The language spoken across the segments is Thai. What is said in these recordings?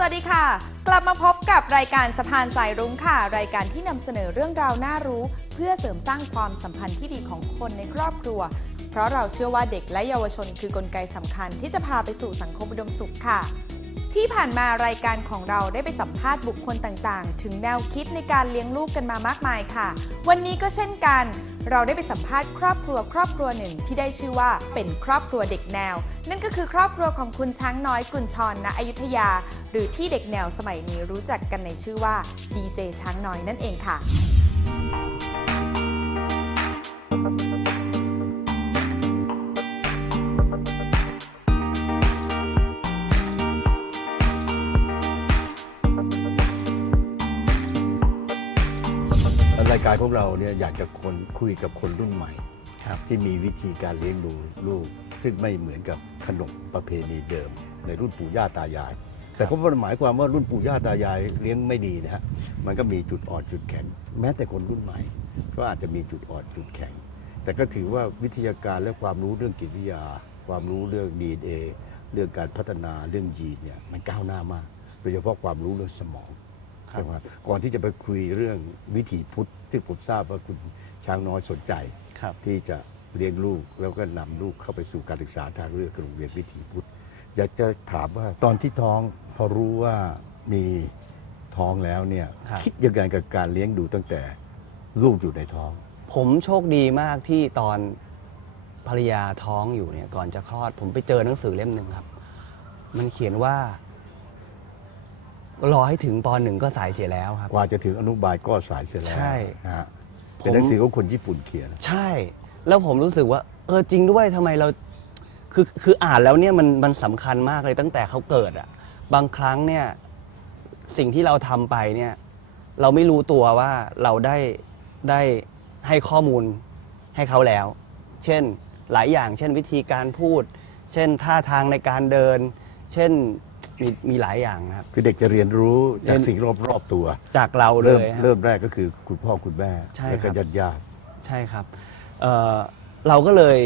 สวัสดีค่ะ กลับมาพบกับรายการสะพานสายรุ้งค่ะ รายการที่นำเสนอเรื่องราวน่ารู้ เพื่อเสริมสร้างความสัมพันธ์ที่ดีของคนในครอบครัว เพราะเราเชื่อว่าเด็กและเยาวชนคือกลไกสำคัญที่จะพาไปสู่สังคมอุดมสุขค่ะ ที่ผ่านมารายการของเราได้ไปสัมภาษณ์บุคคลต่างๆ ถึงแนวคิดในการเลี้ยงลูกกันมามากมายค่ะ วันนี้ก็เช่นกัน เราได้ไปสัมภาษณ์ครอบครัวครอบครัวหนึ่งที่ได้ชื่อว่าเป็นครอบครัวเด็กแนว นั่นก็คือครอบครัวของคุณช้างน้อยกุญชรณอยุธยา หรือที่เด็กแนวสมัยนี้รู้จักกันในชื่อว่าดีเจช้างน้อยนั่นเองค่ะายการของเราเนี่ยอยากจะคนคุยกับคนรุ่นใหม่ ครับที่มีวิธีการเลี้ยงดูลูก ซึ่งไม่เหมือนกับขนบประเพณีเดิม ในรุ่นปู่ย่าตายาย แต่เขาไม่ได้หมายความว่ารุ่นปู่ย่าตายายเลี้ยงไม่ดีนะฮะมันก็มีจุดอ่อนจุดแข็ง แม้แต่คนรุ่นใหม่ ก็อาจจะมีจุดอ่อนจุดแข็ง แต่ก็ถือว่าวิทยาการและความรู้เรื่องจิตวิทยา ความรู้เรื่องดีเอเรื่องการพัฒนาเรื่องยีนเนี่ยมันก้าวหน้ามาก โดยเฉพาะความรู้เรื่องสมองครับ ใช่ไหมครับก่อนที่จะไปคุยเรื่องวิถีพุทธซึ่งผมทราบว่าคุณช้างน้อยสนใจ ครับ ที่จะเลี้ยงลูกแล้วก็นำลูกเข้าไปสู่การศึกษาทางเลือกโรงเรียนวิถีพุทธอยากจะถามว่าตอนที่ท้องพอรู้ว่ามีท้องแล้วเนี่ยครับ คิดยังไงกับการเลี้ยงดูตั้งแต่ลูกอยู่ในท้อง ผมโชคดีมากที่ตอนภรรยาท้องอยู่เนี่ยก่อนจะคลอด ผมไปเจอหนังสือเล่มหนึ่งครับ มันเขียนว่า รอให้ถึงปหนึ่งก็สายเสียแล้วครับ กว่าจะถึงอนุบาลก็สายเสียแล้วใช่นะฮะผม เป็นหนังสือของคนญี่ปุ่นเขียน ใช่ แล้วผมรู้สึกว่า เออจริงด้วยทำไมเรา คือคืออ่านแล้วเนี่ยมันมันสำคัญมากเลยตั้งแต่เขาเกิดอะบางครั้งเนี่ย สิ่งที่เราทำไปเนี่ย เราไม่รู้ตัวว่าเราได้ได้ให้ข้อมูลให้เขาแล้ว เช่นหลายอย่าง เช่นวิธีการพูด เช่นท่าทางในการเดิน เช่น มีมีหลายอย่างนะครับ คือเด็กจะเรียนรู้จากเรียนสิ่งรอบๆตัว จากเราเลเริ่มยฮะ เริ่มแรกก็คือคุณพ่อคุณแม่ใช่แล้วก็ครัญาบติญาติใช่ครับเอ่อเราก็เลย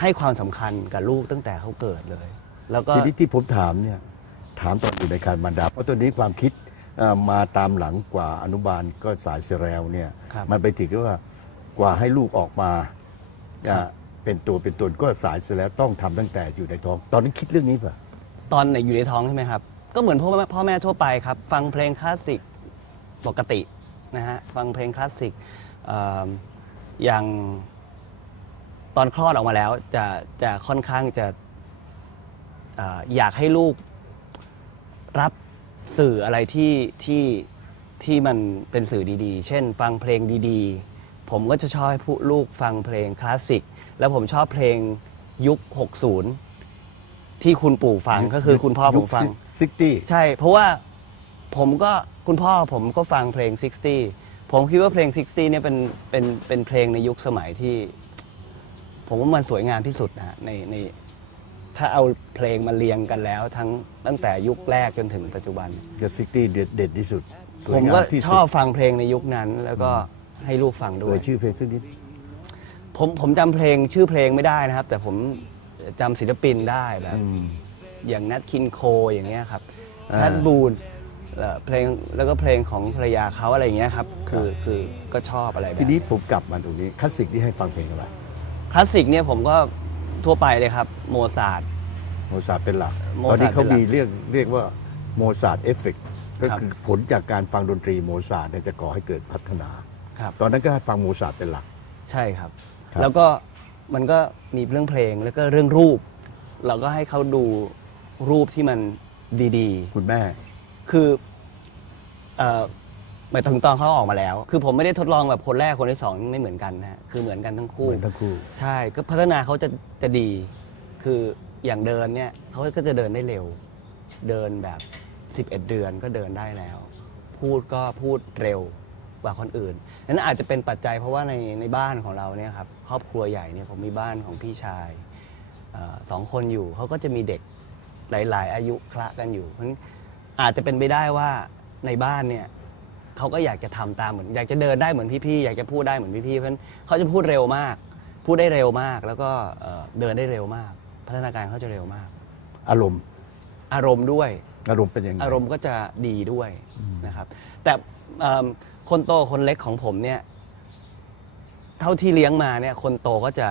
ให้ความสำคัญกับลูกตั้งแต่เขาเกิดเลย แล้วก็ ทีนี้ที่ผมถามเนี่ยถามตอนอยู่ในการบรรดา เพราะตัวนี้ความคิดเอ่อมาตามหลังกว่าอนุบาลก็สายเสียแล้วเนี่ยครับ มันไปถึงว่ากว่าให้ลูกออกมาครับอะเป็นตัวเป็นตนก็สายเสียแล้วต้องทำตั้งแต่อยู่ในท้อง ตอนนั้นคิดเรื่องนี้ป่ะ ตอนไหนอยู่ในท้องใช่ไหมครับ ก็เหมือนพ่อแม่พ่อแม่ทั่วไปครับ ฟังเพลงคลาสสิกปกตินะฮะ ฟังเพลงคลาสสิกเอ่ออย่างตอนคลอดออกมาแล้วจะจะค่อนข้างจะเอ่ออยากให้ลูกรับสื่ออะไรที่ที่ที่มันเป็นสื่อดีๆ เช่น ฟังเพลงดีๆ ผมก็จะชอบให้ผู้ลูกฟังเพลงคลาสสิก แล้วผมชอบเพลงยุค 60 ที่คุณปู่ฟังก็คือคุณพ่อผมฟัง ซิกตี้ใช่ เพราะว่าผมก็คุณพ่อผมก็ฟังเพลง 60 ผมคิดว่าเพลง 60 เนี่ยเป็นเป็นเป็นเพลงในยุคสมัยที่ ผมว่ามันสวยงามที่สุดนะฮะในในถ้าเอาเพลงมาเรียงกันแล้ว ทั้งตั้งแต่ยุคแรกจนถึงปัจจุบันก็ซิกตี้เด่นที่สุดสวผยมงาก็ที่ชสุอบดฟังเพลงในยุคนั้น แล้วก็ให้ลูกฟังด้โดวยย ชื่อเพลงสักนิดผมผมจำเพลงชื่อเพลงไม่ได้นะครับ แต่ผม จำศิลปินได้แบบอืมอย่างนัทคินโคอย่างเงี้ยครับอ่า นัทบูนเอ่อเพลงแล้วก็เพลงของภรรยาเขาอะไรอย่างเงี้ยครับ คือคือก็ชอบอะไรแบบ ทีนี้ผมกลับมาตรงนี้คลาสสิกที่ให้ฟังเพลงอะไรคลาสสิกเนี่ยผมก็ทั่วไปเลยครับ โมซาร์ท โมซาร์ทเป็นหลักโมตอนซาร์ทนี้เขาเป็นหลักมีเรียกเรียกว่าโมซาร์ทเอฟเฟกก็ครับ คือผลจากการฟังดนตรีโมซาร์ทเนี่ยจะก่อให้เกิดพัฒนา ครับ ตอนนั้นก็ให้ฟังโมซาร์ทเป็นหลัก ใช่ครับ ครับ แล้วก็ มันก็มีเรื่องเพลงแล้วก็เรื่องรูป เราก็ให้เขาดูรูปที่มันดีคุณแม่ ๆ คือเอ่อหมายถึงตอนเขาออกมาแล้ว คือผมไม่ได้ทดลองแบบคนแรกคนที่สองไม่เหมือนกันนะฮะคือเหมือนกันทั้งเหคู่มือนทั้งคู่ ใช่ก็พัฒนาเขาจะจะดี คืออย่างเดินเนี่ยเขาก็จะเดินได้เร็ว เดินแบบ 11 เดือนก็เดินได้แล้ว พูดก็พูดเร็ว กว่าคนอื่นนั้นอาจจะเป็นปัจจัยเพราะว่าในในบ้านของเราเนี่ยครับครอบครัวใหญ่เนี่ยผมมีบ้านของพี่ชายเออสองคนอยู่เขาก็จะมีเด็กหลาย ๆ อายุคละกันอยู่เพราะฉะนั้นอาจจะเป็นไปได้ว่าในบ้านเนี่ยเขาก็อยากจะทำตามเหมือนอยากจะเดินได้เหมือนพี่ๆอยากจะพูดได้เหมือนพี่ๆเพราะฉะนั้นเขาจะพูดเร็วมาก พูดได้เร็วมาก แล้วก็เอ่อเดินได้เร็วมาก พัฒนาการเขาจะเร็วมาก อารมณ์ อารมณ์ด้วย อารมณ์เป็นยังไง อารมณ์ก็จะดีด้วยนะครับ แต่เอิ่มคนโตคนเล็กของผมเนี่ย เท่าที่เลี้ยงมาเนี่ย คนโตก็จะ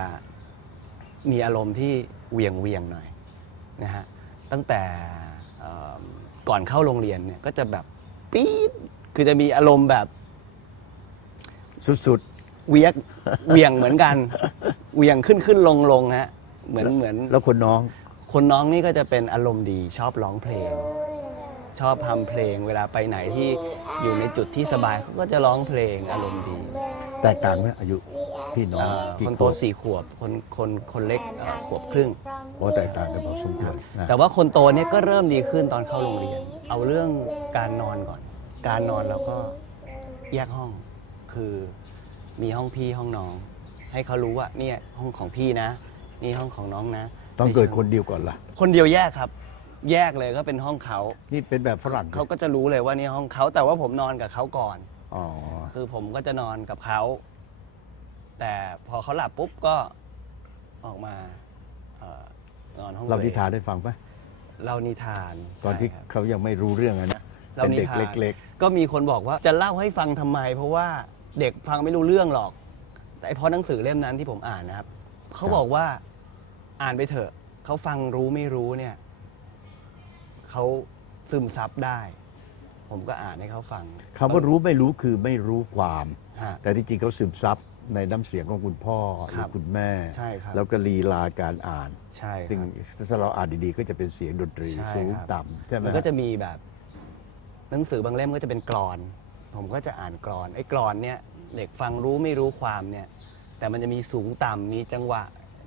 มีอารมณ์ที่เหวียงเวียงๆหน่อยนะฮะตั้งแต่เอิ่มก่อนเข้าโรงเรียนเนี่ยก็จะแบบปี๊ดคือจะมีอารมณ์แบบ สุด เวียก เหวียงเหมือนกัน เหวียงขึ้นขึ้นลงลงฮะ เหมือนเหมือนๆ แล้วคนน้อง คนน้องนี่ก็จะเป็นอารมณ์ดีชอบร้องเพลง ชอบทำเพลงเวลาไปไหนที่อยู่ในจุดที่สบายเขาก็จะร้องเพลงอารมณ์ดีแตกต่างไหมอายุพี่น้องเอ่อกี่คนขโตวบสี่ขวบคนคนคนเล็กเอ่อขวบครึ่ง โอ้แตกต่างกันพอสมควรนะแต่ว่าคนโตเนี่ยก็เริ่มดีขึ้นตอนเข้าโรงเรียน เอาเรื่องการนอนก่อน การนอนเราก็แยกห้อง คือมีห้องพี่ห้องน้อง ให้เขารู้ว่าเนี่ยห้องของพี่นะ นี่ห้องของน้องนะ ต้องเกิดคนเดียวก่อนล่ะ คนเดียวแยกครับ แยกเลยก็เป็นห้องเขานี่เป็นแบบฝรั่งเขาก็จะรู้เลยว่านี่ห้องเขาแต่ว่าผมนอนกับเขาก่อน อ๋อ คือผมก็จะนอนกับเขา แต่พอเขาหลับปุ๊บก็ออกมาเอ่อนอนห้องเราตัวนิองทานได้ฟังปะเล่านิทานตอนที่ใช่ครับ เขายังไม่รู้เรื่องอะนะเราเป็นนิเด็กทาน เล็ก ก็มีคนบอกว่าจะเล่าให้ฟังทำไม เพราะว่าเด็กฟังไม่รู้เรื่องหรอก แต่เพราะหนังสือเล่มนั้นที่ผมอ่านนะครับ เขาบอกว่า อ่านไปเถอะเขาฟังรู้ไม่รู้เนี่ยเขาซึมซับได้ ผมก็อ่านให้เขาฟังๆคำว่ารู้ไม่รู้คือไม่รู้ความ ฮะ แต่ที่จริงเขาซึมซับในน้ำเสียงของคุณพ่อหครืรัอบคุณแม่ ใช่ครับ แล้วก็ลีลาการอ่าน ใช่คซึ่งรับถ้าเราอ่านดีๆ ก็จะเป็นเสียงดนตรีใช่สูงครับ ต่ำใช่ไหมมันก็จะมีแบบ หนังสือบางเล่มก็จะเป็นกรอน ผมก็จะอ่านกรอนไอ้กรอนเนี่ยเด็กฟังรู้ไม่รู้ความเนี่ย แต่มันจะมีสูงต่ำมีจังหวะ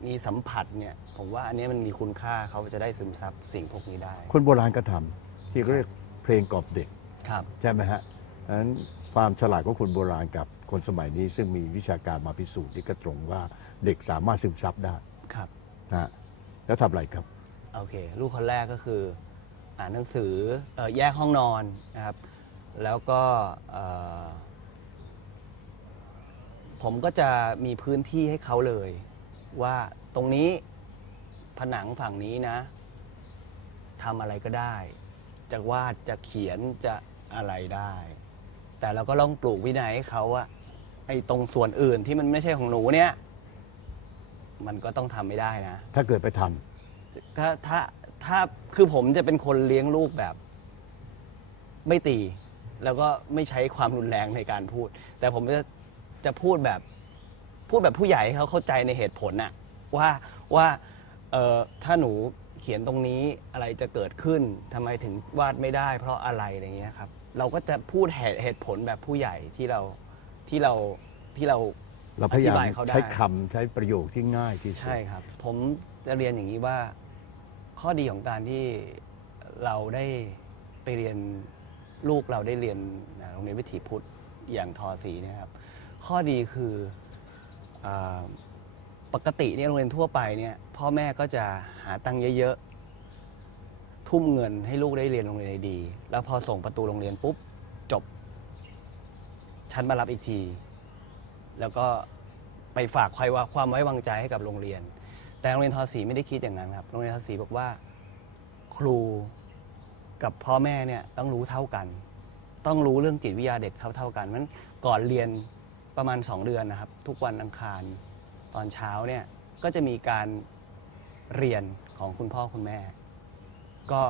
มีสัมผัสเนี่ยผมว่าอันเนี้ยมันมีคุณค่าเขาจะได้ซึมซับสิ่งพวกนี้ได้คนโบราณก็ทำที่เขาเรียกเพลงกล่อมเด็ก ครับ ใช่ไหมฮะดังนั้นความฉลาดของคนโบราณกับคนสมัยนี้ ซึ่งมีวิชาการมาพิสูจน์นี่ก็ตรงว่าเด็กสามารถซึมซับได้ครับ นะฮะแล้วทำอะไรครับ โอเค ลูกคนแรกก็คือ อ่านหนังสือเอ่อแยกห้องนอนนะครับ แล้วก็เอ่อผมก็จะมีพื้นที่ให้เขาเลย ว่าตรงนี้ผนังฝั่งนี้นะทำอะไรก็ได้ จะวาดจะเขียนจะอะไรได้ แต่เราก็ต้องปลูกวินัยให้เขาว่าไอ้ตรงส่วนอื่นที่มันไม่ใช่ของหนูเนี่ย มันก็ต้องทำไม่ได้นะ ถ้าเกิดไปทำถ้าถ้าถ้าคือผมจะเป็นคนเลี้ยงลูกแบบ ไม่ตี แล้วก็ไม่ใช้ความรุนแรงในการพูด แต่ผมจะจะพูดแบบ พูดแบบผู้ใหญ่ให้เขาเข้าใจในเหตุผลน่ะว่าว่าเออถ้าหนูเขียนตรงนี้อะไรจะเกิดขึ้นทำไมถึงวาดไม่ได้ เพราะอะไรอะไรเงี้ยครับ เราก็จะพูดเหตุเหตุผลแบบผู้ใหญ่ที่เราที่เราที่เรา เราพยายามอธิบายเขาได้ ใช้คำใช้ประโยคที่ง่ายที่สุด ใช่ครับ ผมจะเรียนอย่างนี้ว่า ข้อดีของการที่เราได้ไปเรียนลูกเราได้เรียนโรงเรียนวิถีพุทธอย่างทอสีเนะครับ ข้อดีคืออา ปกติเนี่ยโรงเรียนทั่วไปเนี่ยพ่อแม่ก็จะหาตังค์เยอะๆ ทุ่มเงินให้ลูกได้เรียนโรงเรียนดี แล้วพอส่งประตูโรงเรียนปุ๊บจบฉันมารับอีกที แล้วก็ไปฝากความว่าความไว้วางใจให้กับโรงเรียน แต่โรงเรียนทอสีไม่ได้คิดอย่างนั้นครับโรงเรียนทอสีบอกว่า ครูกับพ่อแม่เนี่ยต้องรู้เท่ากัน ต้องรู้เรื่องจิตวิทยาเด็กเท่า ๆกันมันก่อนเรียน ประมาณ 2 เดือนนะครับ ทุกวันอังคารตอนเช้าเนี่ยก็จะมีการเรียนของคุณพ่อคุณแม่ ก็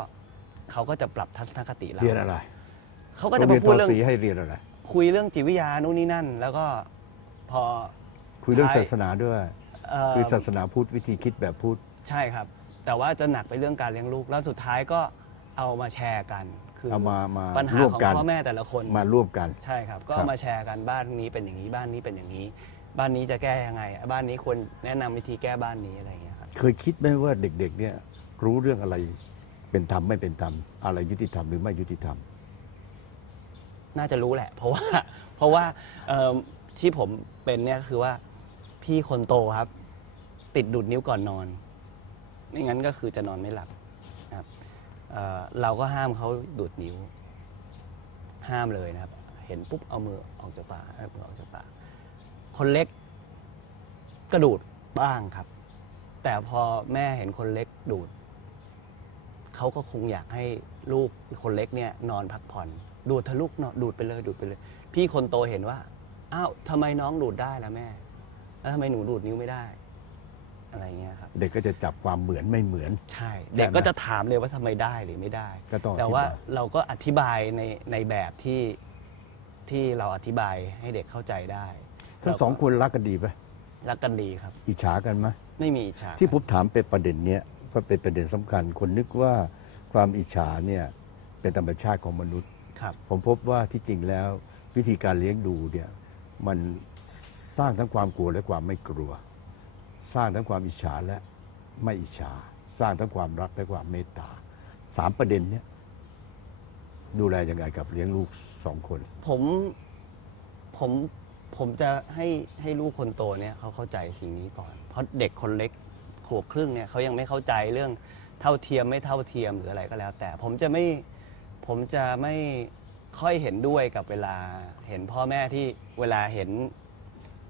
เขาก็จะปรับทัศนคติเราเรียนอะไรเขาก็โรจะงเรีมายนพูทดอเรื่องสีให้เรียนอะไร คุยเรื่องจิตวิทยานู่นนี่นั่น แล้วก็พอคุยเรื่องท้ายศาสนาด้วยเอ่อคือศาสนาพุทธวิธีคิดแบบพุทธใช่ครับ แต่ว่าจะหนักไปเรื่องการเลี้ยงลูกแล้วสุดท้ายก็เอามาแชร์กัน คือเอามามาปัญหาร่วมของกันพ่อแม่แต่ละคนมาร่วมกัน ใช่ครับ ก็ครับเอามาแชร์กันบ้านนี้เป็นอย่างนี้บ้านนี้เป็นอย่างนี้ บ้านนี้จะแก้ยังไง บ้านนี้ควรแนะนำวิธีแก้บ้านนี้อะไรอย่างเงี้ยครับเคยคิดไหมว่าเด็กๆเนี่ยรู้เรื่องอะไรเป็นธรรมไม่เป็นธรรม อะไรยุติธรรมหรือไม่ยุติธรรม น่าจะรู้แหละ เพราะว่า เพราะว่าเอิ่มที่ผมเป็นเนี่ยคือว่าพี่คนโตครับ ติดดูดนิ้วก่อนนอน ไม่งั้นก็คือจะนอนไม่หลับนะครับ เอ่อเราก็ห้ามเขาดูดนิ้ว ห้ามเลยนะครับ เห็นปุ๊บเอามือออกจากปากเอามือออกจากปากคนเล็กก็ดูดบ้างครับ แต่พอแม่เห็นคนเล็กดูดเขาก็คงอยากให้ลูกคนเล็กเนี่ยนอนพักผ่อน ดูดเธอะลูกเนาะดูดไปเลยดูดไปเลย พี่คนโตเห็นว่าอ้าวทำไมน้องดูดได้ล่ะแม่ แล้วทำไมหนูดูดนิ้วไม่ได้ อะไรเงี้ยครับเด็กก็จะจับความเหมือนไม่เหมือน ใช่ เด็กก็จะถามเลยว่าทำไมได้หรือไม่ได้ ก็ต้องอแต่ธิว่าบายเราก็อธิบายในในแบบที่ที่เราอธิบายให้เด็กเข้าใจได้ทั้งสองคนรักกันดีไหมรักกันดีครับ อิจฉากันไหมไม่มีอิจฉาที่ผมถามเป็นประเด็นเนี้ยก็เป็นประเด็นสำคัญ คนนึกว่าความอิจฉาเนี่ยเป็นธรรมชาติของมนุษย์ ครับ ผมพบว่าที่จริงแล้ววิธีการเลี้ยงดูเนี่ยมันสร้างทั้งความกลัวและความไม่กลัว สร้างทั้งความอิจฉาและไม่อิจฉา สร้างทั้งความรักและความเมตตาสามประเด็นเนี้ยดูแลยังไงกับเลี้ยงลูกสองคน ผมผมผมจะให้ให้ลูกคนโตเนี่ยเขาเข้าใจสิ่งนี้ก่อน เพราะเด็กคนเล็กขวบครึ่งเนี่ยเขายังไม่เข้าใจเรื่องเท่าเทียมไม่เท่าเทียมหรืออะไรก็แล้ว แต่ผมจะไม่ผมจะไม่ค่อยเห็นด้วยกับเวลาเห็นพ่อแม่ที่เวลาเห็น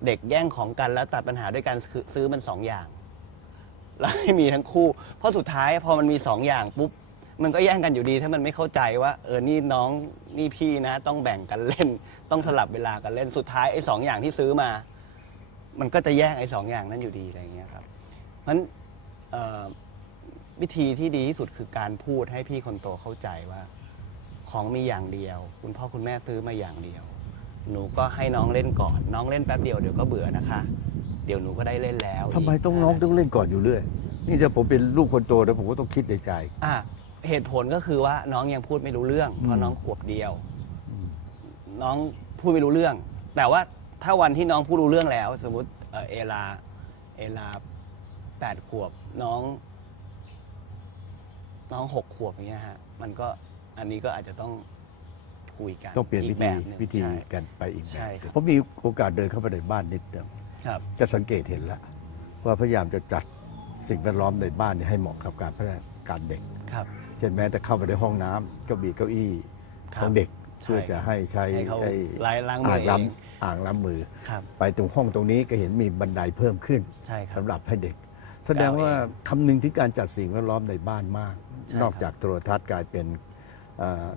เด็กแย่งของกันแล้วตัดปัญหาด้วยการซื้อซื้อมันสองอย่าง แล้วให้มีทั้งคู่ เพราะสุดท้ายพอมันมีสองอย่างปุ๊บ มันก็แย่งกันอยู่ดี ถ้ามันไม่เข้าใจว่า เออนี่น้องนี่พี่นะ ต้องแบ่งกันเล่น ต้องสลับเวลากันเล่นสุดท้ายไอ้สองอย่างที่ซื้อมา มันก็จะแย่งไอ้สองอย่างนั้นอยู่ดีอะไรเงี้ยครับเพราะฉะนั้นวิธีที่ดีที่สุดคือการพูดให้พี่คนโตเข้าใจว่า ของมีอย่างเดียว คุณพ่อคุณแม่ซื้อมาอย่างเดียว หนูก็ให้น้องเล่นก่อน น้องเล่นแป๊บเดียวเดี๋ยวก็เบื่อนะคะ เดี๋ยวหนูก็ได้เล่นแล้วทำไมต้องน้องต้องเล่นก่อนอยู่เรื่อย นี่ถ้าผมเป็นลูกคนโตแล้วผมก็ต้องคิดในใจ อะเหตุผลก็คือว่าน้องยังพูดไม่รู้เรื่องเพอืราะมน้องขวบเดียวอืมน้องพูดไม่รู้เรื่อง แต่ว่าถ้าวันที่น้องพูดรู้เรื่องแล้ว สมมติเอ่อเอลา เอลาแปดขวบน้อง น้องหกขวบอย่างเงี้ยฮะ มันก็อันนี้ก็อาจจะต้อง คุยกันต้องเปลี่ยนวิกแบธีบหนึ่งวิธีใช่ กันไปอีกแบใช่บครับ ผมมีโอกาสเดินเข้าไปในบ้านนิดเดียวครับ จะสังเกตเห็นแล้วว่าพยายามจะจัดสิ่งแวดล้อมในบ้านเนี่ยให้เหมาะกับการพัฒนาการเด็ก ครับ เช่นแม้แต่เข้าไปในห้องน้ำก็มีเก้าอี้ครับของเด็กใช่ เพื่อจะให้ใช้ให้เขาไอ้ล้างล้างมือ่าองเอล้งำอ่างล้ำมือ ครับไปตรงห้องตรงนี้ก็เห็นมีบันไดเพิ่มขึ้นใช่ครับ สำหรับให้เด็ก แสดงว่าคำนึงที่การจัดสิ่งแวดล้อมในบ้านมาก ใช่นอกจากโทรทัศน์กลายเป็นเอ่อ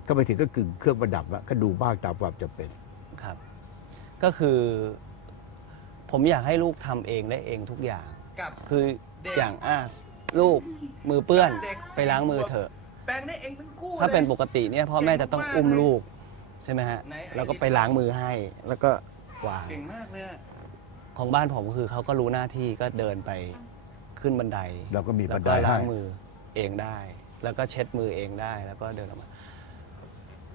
ก็ไปถึงก็กึ่งเครื่องประดับละก็ดูบ้างตามความจำเป็น ครับ ก็คือ ผมอยากให้ลูกทำเองได้เองทุกอย่าง กับ คือเด็กอย่างอะลูกมือเปื้อนเด็ก ไปล้างมือเถอะ แปลงได้เองทั้งคู่ถ้าเป็นลย ปกติเนี่ยพ่อแม่จะต้องอุ้มลูกใช่ไหมฮะไหนไอ้แล้วก็ไปล้างมือให้ แล้วก็วาง เก่งมากเลยอะของบ้านผมคือเขาก็รู้หน้าที่ก็เดินไปขึ้นบันไดเราก็มีแล้บัวนไดก็ให้ล้างมือเองได้ แล้วก็เช็ดมือเองได้แล้วก็เดินออกมา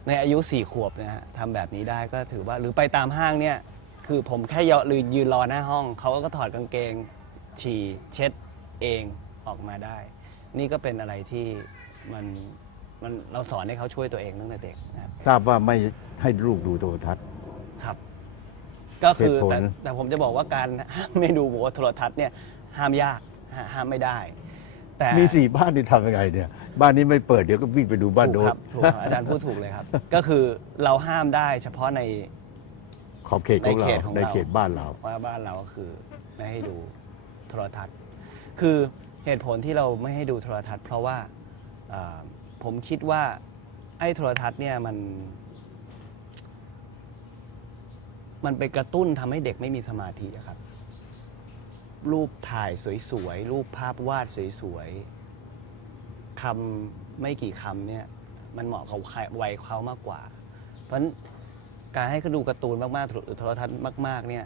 ในอายุสี่ขวบนะฮะทำแบบนี้ได้ก็ถือว่าหรือไปตามห้างเนี่ย คือผมแค่ยอหรือยืนรอหน้าห้อง เขาก็ถอดกางเกง ฉี่เช็ดเองออกมาได้ นี่ก็เป็นอะไรที่มันมันเราสอนให้เขาช่วยตัวเองตั้งแต่เด็กนะครับทราบว่าไม่ให้ลูกดูโทรทัศน์ ครับ ก็คือเหตุผล แต่แต่ผมจะบอกว่าการห้ามไม่ดูโทรทัศน์เนี่ยห้ามยากฮะห้ามไม่ได้ แต่มีสี่บ้านนี่ทำยังไงเนี่ย บ้านนี้ไม่เปิดเดี๋ยวก็วิ่งไปดูบ้านถูโน้กคนรับถูกครับอาจารย์พูดถูกเลยครับ ก็คือเราห้ามได้เฉพาะใน ขอบเขตของในเราเขตของเรา ในเขตบ้านเรา ว่าบ้านเราก็คือไม่ให้ดูโทรทัศน์ คือเหตุผลที่เราไม่ให้ดูโทรทัศน์ เพราะว่าเอ่อผมคิดว่าไอ้โทรทัศน์เนี่ยมัน มันไปกระตุ้นทำให้เด็กไม่มีสมาธิอะครับ รูปถ่ายสวยๆ รูปภาพวาดสวยๆคำไม่กี่คำเนี่ย มันเหมาะกับวัยเขามากกว่า เพราะฉะนั้นการให้เขาดูการ์ตูนมากๆหรือโทรทัศน์มากๆเนี่ย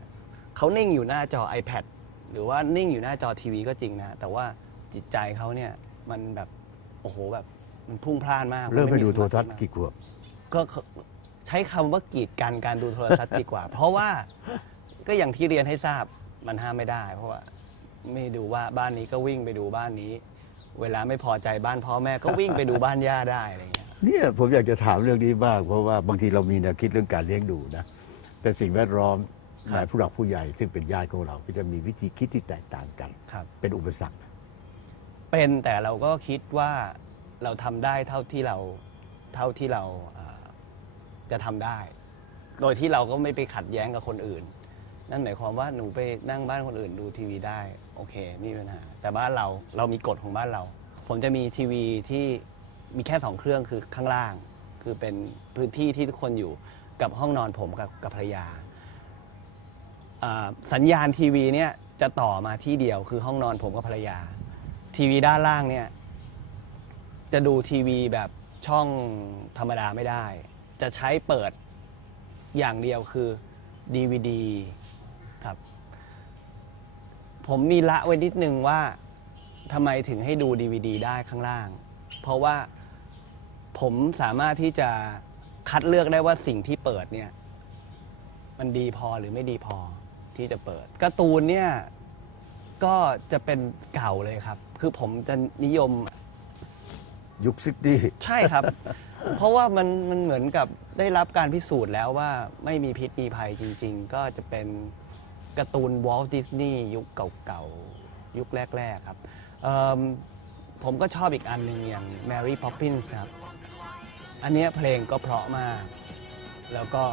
เขานิ่งอยู่หน้าจอ iPad หรือว่านิ่งอยู่หน้าจอทีวีก็จริงนะ แต่ว่าจิตใจเขาเนี่ยมันแบบโอ้โหแบบมันพุ่งพล่านมากเริ่มไปดูนโทรทัศน์สมาธิมากกี่ขวบก็ใช้คำว่ากีดกันการดูโทรทัศน์ดีกว่า เพราะว่าก็อย่างที่เรียนให้ทราบ มันห้ามไม่ได้ เพราะว่าไม่ดูว่าบ้านนี้ก็วิ่งไปดูบ้านนี้ เวลาไม่พอใจบ้านพ่อแม่ก็วิ่งไปดูบ้านย่าได้อะไรอย่างเงี้ยเนี่ยผมอยากจะถามเรื่องนี้บ้างเพราะว่าบางทีเรามีแนวคิดเรื่องการเลี้ยงดูนะเป็นสิ่งแวดล้อมครับในผู้หลักผู้ใหญ่ซึ่งเป็นญาติของเราก็จะมีวิธีคิดที่แตกต่างกัน ครับ เป็นอุปสรรค เป็นแต่เราก็คิดว่าเราทำได้เท่าที่เราเท่าที่เราเอ่อจะทำได้ โดยที่เราก็ไม่ไปขัดแย้งกับคนอื่น นั่นหมายความว่าหนูไปนั่งบ้านคนอื่นดูทีวีได้ โอเคไม่มีปัญหา แต่บ้านเราเรามีกฎของบ้านเรา ผมจะมีทีวีที่มีแค่สองเครื่องคือข้างล่าง คือเป็นพื้นที่ที่ทุกคนอยู่กับห้องนอนผมกับกับภรรยาอ่าสัญญาณทีวีเนี่ยจะต่อมาที่เดียวคือห้องนอนผมกับภรรยา ทีวีด้านล่างเนี่ยจะดูทีวีแบบช่องธรรมดาไม่ได้ จะใช้เปิดอย่างเดียวคือ DVD ครับ ผมมีละไว้นิดนึงว่าทำไมถึงให้ดู DVD ได้ข้างล่าง เพราะว่าผมสามารถที่จะคัดเลือกได้ว่าสิ่งที่เปิดเนี่ย มันดีพอหรือไม่ดีพอที่จะเปิดการ์ตูนเนี่ยก็จะเป็นเก่าเลยครับ คือผมจะนิยมยุคซิตี้ใช่ครับ เพราะว่ามันมันเหมือนกับได้รับการพิสูจน์แล้วว่าไม่มีพิษมีภัยจริง ๆ ก็จะเป็น การ์ตูนวอลต์ดิสนีย์ยุคเก่าๆ ยุคแรก ๆ ครับเอิ่มผมก็ชอบอีกอันหนึ่งอย่าง Mary Poppins ครับ อันเนี้ยเพลงก็เพราะมาก แล้วก็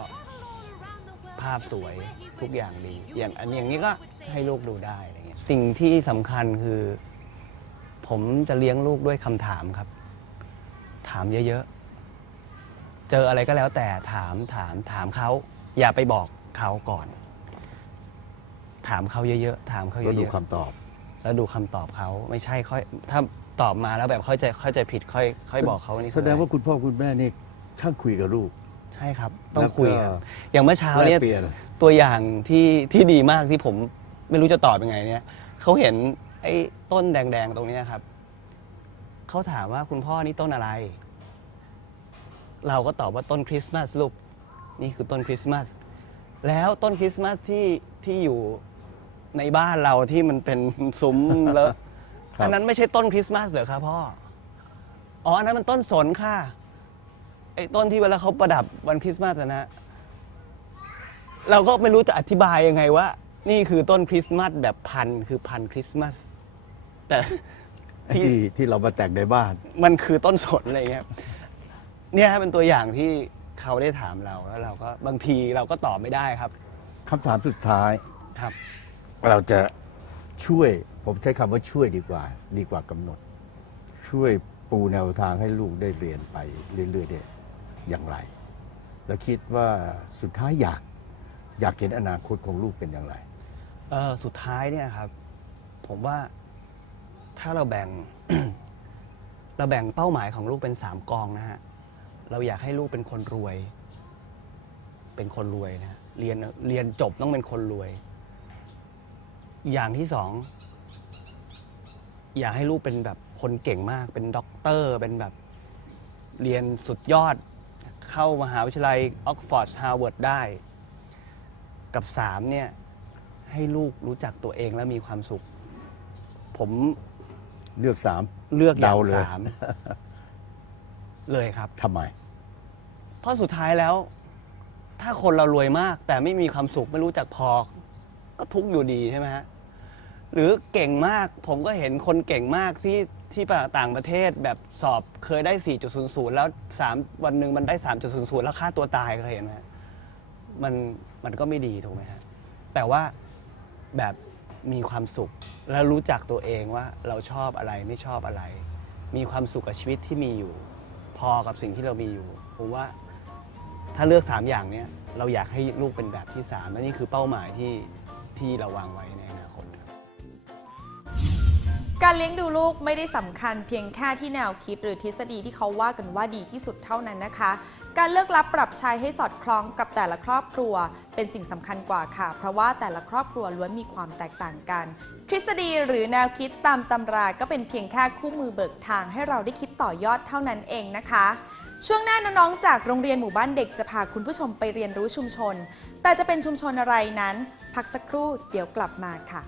ภาพสวยทุกอย่างดี อย่างอันอย่างนี้ก็ให้ลูกดูได้อะไรเงี้ยสิ่งที่สำคัญคือ ผมจะเลี้ยงลูกด้วยคำถามครับ ถามเยอะๆ เจออะไรก็แล้วแต่ถามถามถามเขา อย่าไปบอกเขาก่อน ถามเขาเยอะๆถามเขาเยแล้วดูอะคำตอบ ๆแล้วดูคำตอบเขาไม่ใช่ค่อยถ้าตอบมาแล้วแบบเข้าใจเข้าใจผิดค่อย ค่อยบอกเขาว่านี่แสคือดงอะไรว่าคุณพ่อคุณแม่นี่ช่างคุยกับลูก ใช่ครับ ต้องคุยครับอย่างเมื่อเช้าแลเนี่ยกเปลี่ยน ตัวอย่างที่ที่ดีมากที่ผมไม่รู้จะตอบยังไงเนี่ยเขาเห็นไอ้ต้นแดงๆตรงเนี้ยครับเขาถามว่าคุณพ่อนี่ต้นอะไร เราก็ตอบว่าต้นคริสต์มาสลูกนี่คือต้นคริสต์มาสแล้วต้นคริสต์มาสที่ที่อยู่ ในบ้านเราที่มันเป็น ซุ้มเลอะครับ อันนั้นไม่ใช่ต้นคริสต์มาสเหรอครับพ่อ อ๋อ อันนั้นมันต้นสนค่ะ ไอ้ต้นที่เวลาเขาประดับวันคริสต์มาสอะนะ เราก็ไม่รู้จะอธิบายยังไงว่า นี่คือต้นคริสต์มาสแบบพันธุ์คือพันธุ์คริสต์มาส แต่ที่ที่ที่เรามาแต่งในบ้าน มันคือต้นสนอะไรเงี้ยเนี่ยครับเป็นตัวอย่างที่เขาได้ถามเราแล้วเราก็บางทีเราก็ตอบไม่ได้ครับ คำถามสุดท้าย ครับ เราจะช่วยผมใช้คำว่าช่วยดีกว่า ดีกว่ากำหนด ช่วยปูแนวทางให้ลูกได้เรียนไปเรื่อยๆเนี่ยอย่างไร แล้วคิดว่าสุดท้ายอยากอยากเห็นอนาคตของลูกเป็นอย่างไร เออสุดท้ายเนี่ยครับ ผมว่าถ้าเราแบ่ง เราแบ่งเป้าหมายของลูกเป็นสามกองนะฮะเราอยากให้ลูกเป็นคนรวย เป็นคนรวยนะฮะเรียนเรียนจบต้องเป็นคนรวย อย่างที่สอง อยากให้ลูกเป็นแบบคนเก่งมาก เป็นด็อกเตอร์ เป็นแบบเรียนสุดยอด เข้ามหาวิทยาลัยออกฟอร์ดฮาร์วาร์ดได้ กับสามเนี่ย ให้ลูกรู้จักตัวเองและมีความสุข ผมเลือกสามเลือกอย่างเดาเลยสามเลยครับทำไม เพราะสุดท้ายแล้ว ถ้าคนเรารวยมาก แต่ไม่มีความสุขไม่รู้จักพอ ก็ทุกข์อยู่ดีใช่ไหมฮะหรือเก่งมากผมก็เห็นคนเก่งมากที่ที่ต่างประเทศแบบสอบเคยได้ 4.00 แล้ว 3 วันหนึ่งมันได้ 3.00 แล้วฆ่าตัวตายเคยเห็นไหมฮะมันมันก็ไม่ดีถูกไหมฮะแต่ว่าแบบมีความสุข แล้วรู้จักตัวเองว่าเราชอบอะไรไม่ชอบอะไร มีความสุขกับชีวิตที่มีอยู่ พอกับสิ่งที่เรามีอยู่ผมว่าถ้าเลือกสามอย่างเนี้ยเราอยากให้ลูกเป็นแบบที่สามและนี่คือเป้าหมายที่ ที่เราวางไว้ในอนาคตครับ การเลี้ยงดูลูกไม่ได้สำคัญเพียงแค่ที่แนวคิดหรือทฤษฎีที่เขาว่ากันว่าดีที่สุดเท่านั้นนะคะ การเลือกรับปรับใช้ให้สอดคล้องกับแต่ละครอบครัว เป็นสิ่งสำคัญกว่าค่ะ เพราะว่าแต่ละครอบครัวล้วนมีความแตกต่างกัน ทฤษฎีหรือแนวคิดตามตำราก็เป็นเพียงแค่คู่มือเบิกทางให้เราได้คิดต่อยอดเท่านั้นเองนะคะ ช่วงหน้าน้องๆจากโรงเรียนหมู่บ้านเด็กจะพาคุณผู้ชมไปเรียนรู้ชุมชน แต่จะเป็นชุมชนอะไรนั้น พักสักครู่เดี๋ยวกลับมาค่ะ